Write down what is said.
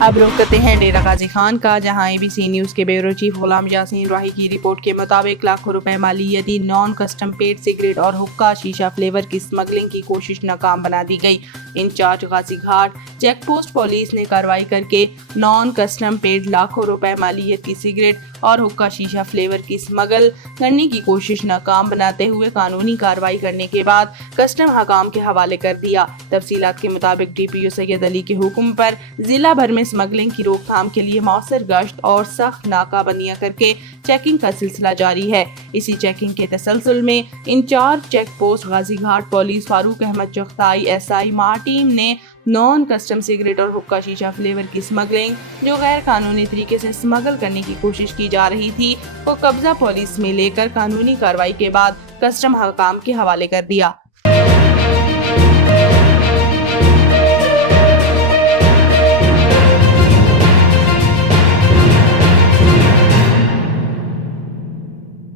اب رخ کرتے ہیں ڈیرہ غازی خان کا، جہاں ABC نیوز کے بیورو چیف غلام یاسین راہی کی رپورٹ کے مطابق لاکھوں روپے مالیتی نان کسٹم پیڈ سگریٹ اور حقہ شیشہ فلیور کی اسمگلنگ کی کوشش ناکام بنا دی گئی۔ انچارج غازی گھاٹ چیک پوسٹ پولیس نے کارروائی کر کے نان کسٹم پیڈ لاکھوں روپے مالیت کی سگریٹ اور حقہ شیشہ فلیور کی اسمگل کرنے کی کوشش ناکام بناتے ہوئے قانونی کارروائی کرنے کے بعد کسٹم حکام کے حوالے کر دیا۔ تفصیلات کے مطابق DPO سید علی کے حکم پر ضلع بھر میں اسمگلنگ کی روک تھام کے لیے مؤثر گشت اور سخت ناکہ بندیاں کر کے چیکنگ کا سلسلہ جاری ہے۔ اسی چیکنگ کے تسلسل میں انچارج چیک پوسٹ غازی گھاٹ پولیس فاروق احمد چغتائی SI ماہ ٹیم نے نان کسٹم سگریٹ اور حقہ شیشہ فلیور کی اسمگلنگ جو غیر قانونی طریقے سے اسمگل کرنے کی کوشش کی جا رہی تھی کو قبضہ پولیس میں لے کر قانونی کارروائی کے بعد کسٹم حکام کے حوالے کر دیا۔